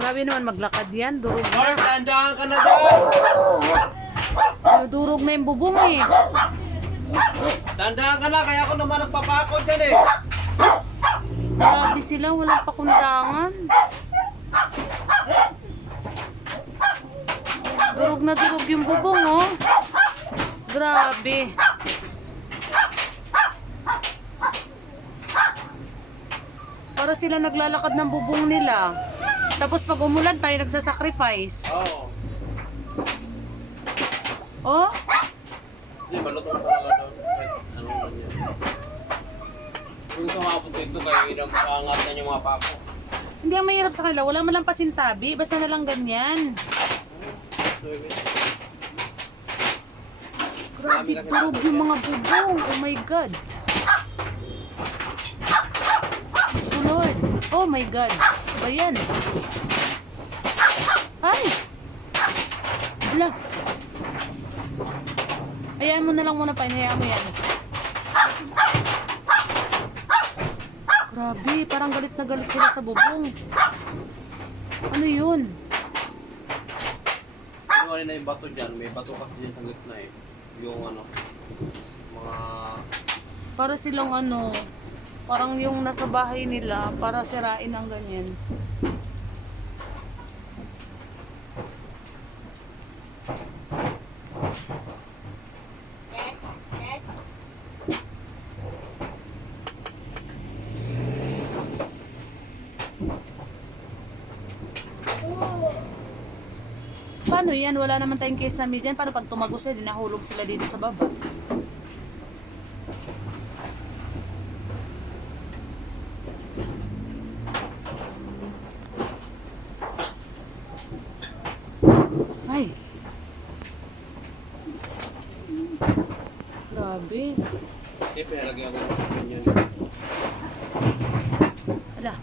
Grabe naman maglakad yan. Durog Lord, na. dahan ka na doon. Durog na yung bubong eh. Dahan ka na, kaya ako naman nagpapakot dyan eh. Grabe sila. Walang pakundangan. Durog na durog yung bubong oh. Grabe. Para sila naglalakad ng bubong nila. Tapos pag umulan tayo nagsasacrifice. Oo. Oh, Hindi, malutong talaga doon. Ano naman yan. Kung tumapot dito kayo, inangangatan yung mga pako. hindi ang mahirap sa kanila. Wala man lang pasintabi. Basta na lang ganyan. Grabe, durog yung mga bubong. Oh my God. Diyos ko Lord. Oh my God. Ba yan? Ay! Wala. Hayaan mo na lang muna pa. Hayaan mo yan. Grabe, parang galit na galit sila sa bubong. Ano yun? Kinuha nila yung bato dyan. May bato kasi dyan sa gitna eh. Yung ano, mga... Para silang ano, parang yung nasa bahay nila, para sirain ang ganyan. Paano yan? Wala naman tayong kesame dyan. Paano pag tumagos sila, dinahulog sila dito sa baba? Ay! Grabe. Eh, pinalagyan ko ng ganyan. Ala.